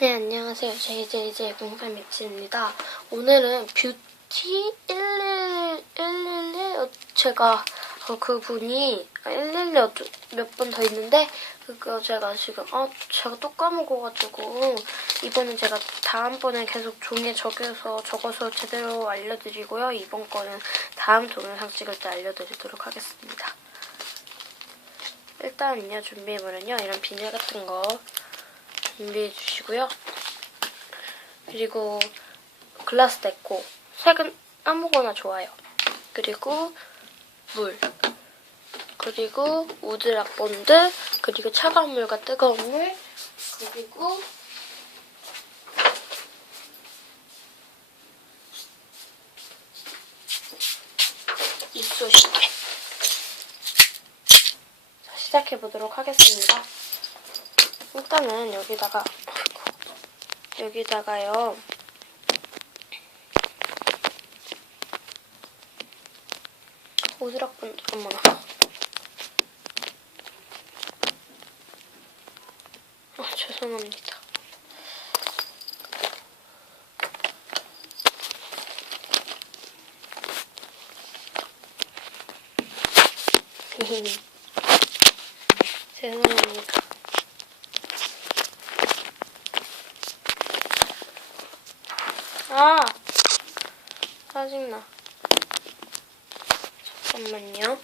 네, 안녕하세요. JJJ 공사 매치입니다. 오늘은 뷰티 111, 제가 어, 그분이 111 몇 번 더 있는데 그거 제가 지금 아 제가 또 까먹어가지고 이번엔 제가 다음번에 계속 종이에 적여서 적어서 제대로 알려드리고요. 이번 거는 다음 동영상 찍을 때 알려드리도록 하겠습니다. 일단은요 준비물은요 이런 비닐 같은 거 준비해 주시고요. 그리고 글라스 데코 색은 아무거나 좋아요. 그리고 물 그리고 우드락 본드 그리고 차가운 물과 뜨거운 물 그리고 입소시개 자, 시작해 보도록 하겠습니다. 일단은 여기다가 여기다가요. 오드락 본드 어머나. 아, 죄송합니다. 죄송합니다. 아! 짜증나. 잠깐만요.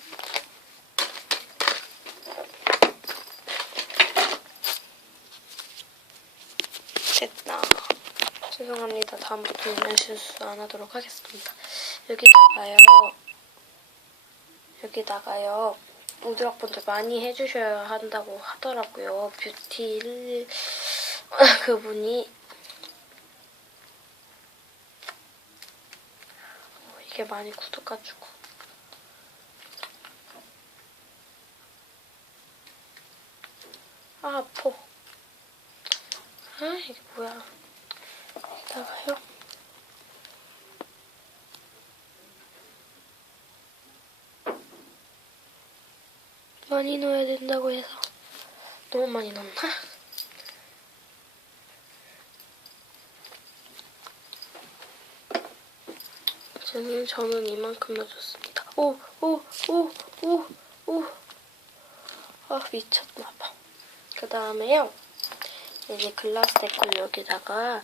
됐다. 죄송합니다. 다음부터 이런 실수 안 하도록 하겠습니다. 여기다가요. 여기다가요. 우드락분들 많이 해주셔야 한다고 하더라고요. 뷰티 1 그분이 어, 이게 많이 굳어가지고. 아 아파. 아 이게 뭐야. 여기다가요. 많이 넣어야 된다고 해서 너무 많이 넣나? 저는 저는 이만큼 넣어줬습니다. 오, 오, 오, 오, 오. 아 미쳤나봐. 그 다음에요. 이제 글라스 데코를 여기다가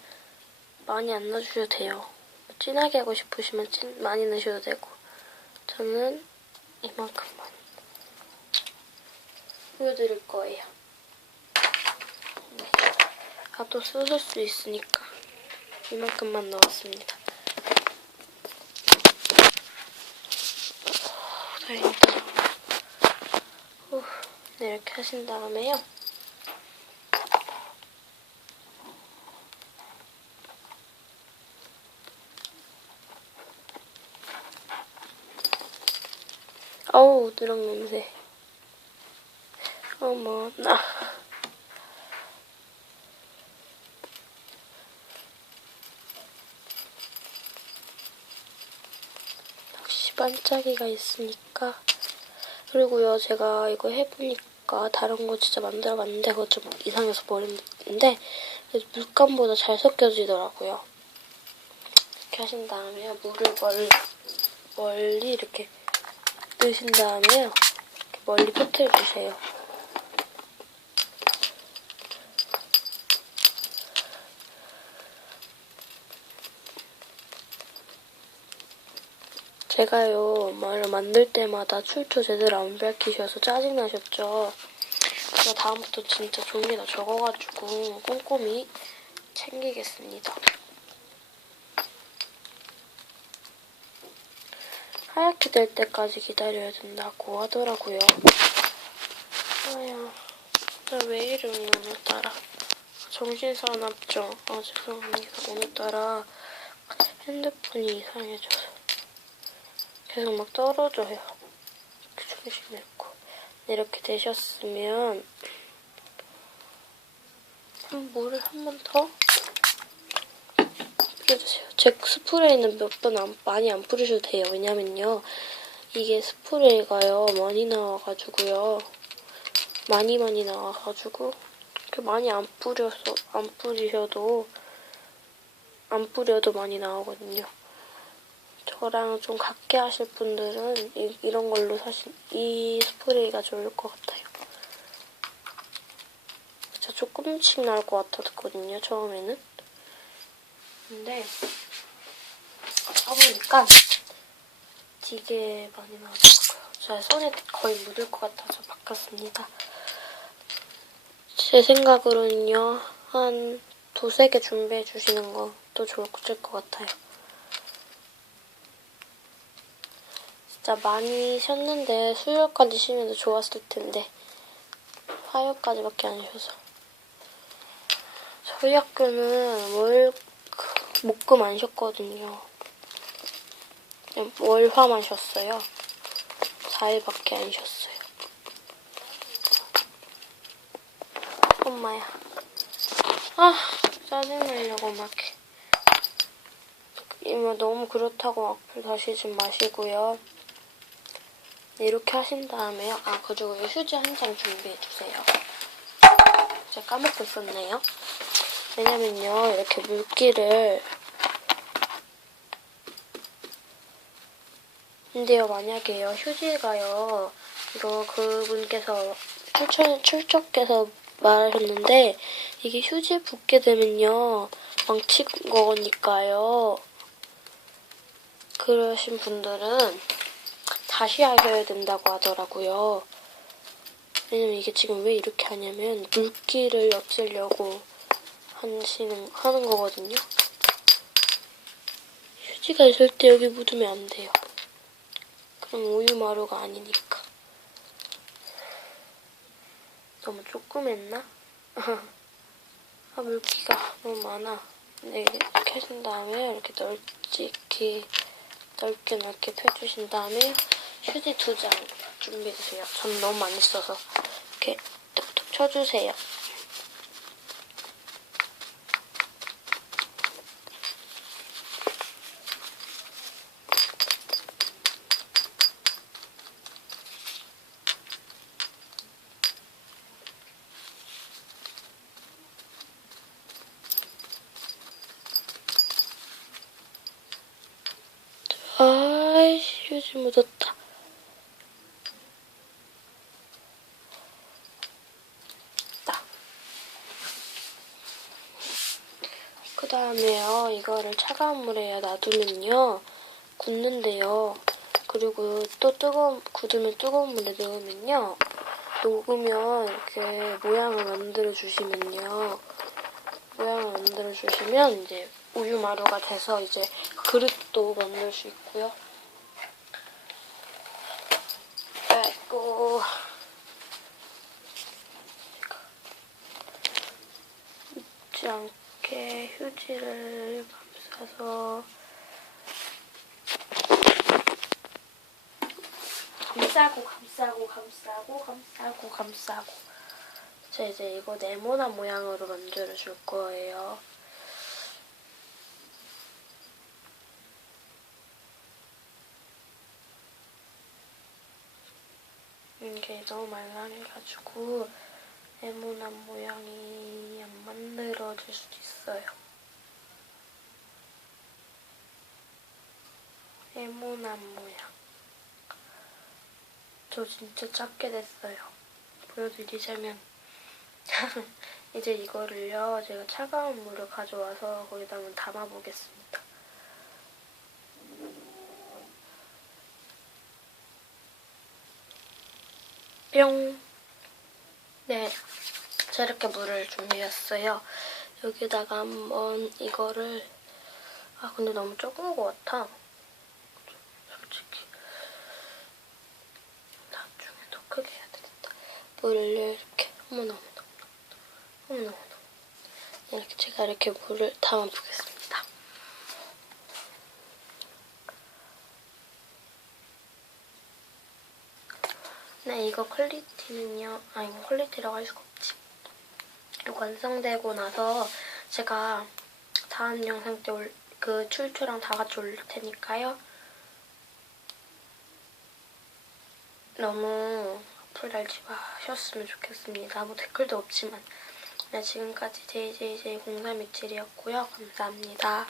많이 안 넣어주셔도 돼요. 진하게 하고 싶으시면 진, 많이 넣으셔도 되고 저는 이만큼만 보여드릴 거예요. 네. 아, 또 쏟을 수 있으니까 이만큼만 넣었습니다. 오, 다행이다. 후, 네, 이렇게 하신 다음에요. 어우, 누렁 냄새. 어머, 나. 반짝이가 있으니까. 그리고요, 제가 이거 해보니까 다른 거 진짜 만들어봤는데 그거 좀 이상해서 버렸는데 물감보다 잘 섞여지더라고요. 이렇게 하신 다음에요, 물을 멀리, 멀리 이렇게 넣으신 이렇게 멀리 퍼뜨려주세요. 제가요, 말을 만들 때마다 출처 제대로 안 밝히셔서 짜증나셨죠? 그래서 다음부터 진짜 종이에다 적어가지고 꼼꼼히 챙기겠습니다. 하얗게 될 때까지 기다려야 된다고 하더라고요. 아야, 나 왜 이래 오늘따라. 정신 사납죠? 아, 죄송합니다. 오늘따라 핸드폰이 이상해져서. 계속 막 떨어져요. 이렇게 조심했고. 이렇게 되셨으면 한 물을 한 번 더 뿌려주세요. 제 스프레이는 몇번 많이 안 뿌리셔도 돼요. 왜냐면요. 이게 스프레이가요. 많이 나와가지고요. 많이 많이 나와가지고 이렇게 많이 안 뿌려서 안 뿌리셔도 안 뿌려도 많이 나오거든요. 저랑 좀 같게 하실 분들은 이, 이런 걸로 사실 이 스프레이가 좋을 것 같아요. 진짜 조금씩 나올 것 같았거든요, 처음에는. 근데 써보니까 되게 많이 나오더라고요. 제 손에 거의 묻을 것 같아서 바꿨습니다. 제 생각으로는요, 한 두세 개 준비해 주시는 것도 좋을 것 같아요. 진짜 많이 쉬었는데 수요일까지 쉬면 더 좋았을 텐데 화요일까지밖에 안 쉬어서 저희 학교는 월 그, 목금 안 쉬었거든요. 월화만 쉬었어요. 4일밖에 안 쉬었어요. 엄마야. 아 짜증내려고 막 해. 이거 너무 그렇다고 악플 다시지 마시고요. 이렇게 하신 다음에요. 아, 그리고 이 휴지 한 장 준비해주세요. 제가 까먹고 있었네요. 왜냐면요, 이렇게 물기를. 근데요, 만약에요, 휴지가요, 이거 그분께서, 출처, 출처께서 말하셨는데, 이게 휴지에 붓게 되면요, 망친 거니까요. 그러신 분들은 다시 하셔야 된다고 하더라고요. 왜냐면 이게 지금 왜 이렇게 하냐면 물기를 없애려고 하시는, 하는 거거든요. 휴지가 있을 때 여기 묻으면 안 돼요. 그럼 우유 마루가 아니니까. 너무 조금 했나? 아, 물기가 너무 많아. 네, 이렇게 하신 다음에 이렇게 널찍히 넓게 넓게 펴주신 다음에 휴지 두 장 준비해주세요. 전 너무 많이 써서 이렇게 툭툭 쳐주세요. 아이씨, 휴지 묻었다. 딱. 그 다음에요, 이거를 차가운 물에 놔두면요, 굳는데요. 그리고 또 뜨거운, 굳으면 뜨거운 물에 넣으면요, 녹으면 이렇게 모양을 만들어 주시면요, 모양을 만들어 주시면 이제 우유 마루가 돼서 이제 그릇도 만들 수 있고요. 그리고 묻지 않 게 휴지를 감싸서 감싸고 감싸고 감싸고 감싸고 감싸고 저 이제 이거 네모난 모양으로 만들어 줄 거예요. 이게 너무 말랑해가지고 네모난 모양이 안 만들어질 수도 있어요. 네모난 모양. 저 진짜 작게 됐어요. 보여드리자면 이제 이거를요 제가 차가운 물을 가져와서 거기다가 담아보겠습니다. 뿅. 네. 자, 이렇게 물을 준비했어요. 여기다가 한번 이거를, 아, 근데 너무 적은 것 같아. 솔직히. 나중에 더 크게 해야 되겠다. 물을 이렇게, 어머나, 어머나, 어머나, 어머나. 이렇게 제가 이렇게 물을 담아보겠습니다. 네, 이거 퀄리티는요. 아, 이거 퀄리티라고 할 수가 없지. 이거 완성되고 나서 제가 다음 영상 때 올, 그 출처랑 다 같이 올릴 테니까요. 너무 악플 달지 마셨으면 좋겠습니다. 뭐 댓글도 없지만 네, 지금까지 JJJ0327이었고요. 감사합니다.